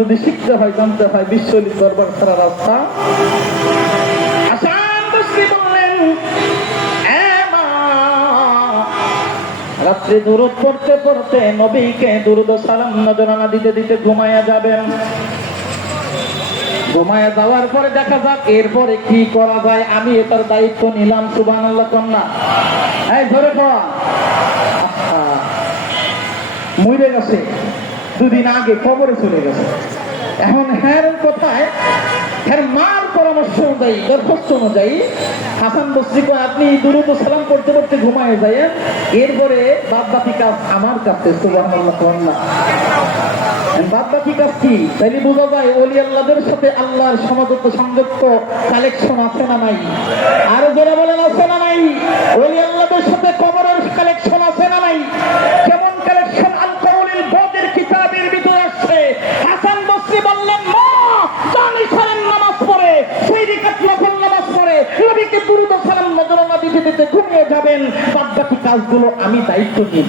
যদি শিখতে হয়, জানতে হয় বিশ্বলির দরবার ছাড়া রাস্তা। হাসান বসরি বললেন, রাত্রে দুরূদ পড়তে পড়তে নবীকে দুরূদ ও সালাম নজরানা দিতে দিতে ঘুমায়া যাবেন। ঘুমায়া যাওয়ার পরে দেখা যাক এরপরে কি করা যায়। আমি এটার দায়িত্ব নিলাম। সুবহানাল্লাহ কন্যা, এই ধরে পড়া মরে গেছে, দুদিন আগে কবরে চলে গেছে। এখন হ্যাঁ কোথায়, হ্যাঁ মার পরামর্শ অনুযায়ী, দরখাস্ত অনুযায়ী হাসান বসরি কয়, আপনি দুরূদ ও সালাম পড়তে পড়তে ঘুমায় যায়েন, এরপরে বাদ বাকি কাজ আমার কাছে। সুবহানাল্লাহ কন্যা, বাদ বাকি কাজ কি? তাইলে বোঝা যায় ওলি আল্লাহদের সাথে আল্লাহর সংযুক্ত কালেকশন আছে না নাই? আরো যারা বলেন আছে না নাই? ওলি আল্লাহদের সাথে কবরের কালেকশন আছে না নাই? কেমন কালেকশন? আল কাউলিল বদের কিতাবের ভিতরে আসছে। হাসান বসরি বললেন, মা জানি সারেন নামাজ পড়ে, সেই রিকাত নফল নামাজ পড়ে নবীকে দুরূদ ও সালাম নজরানা দিতে দিতে ঘুমিয়ে যাবেন, বাদ বাকি কাজগুলো আমি দায়িত্ব নিই।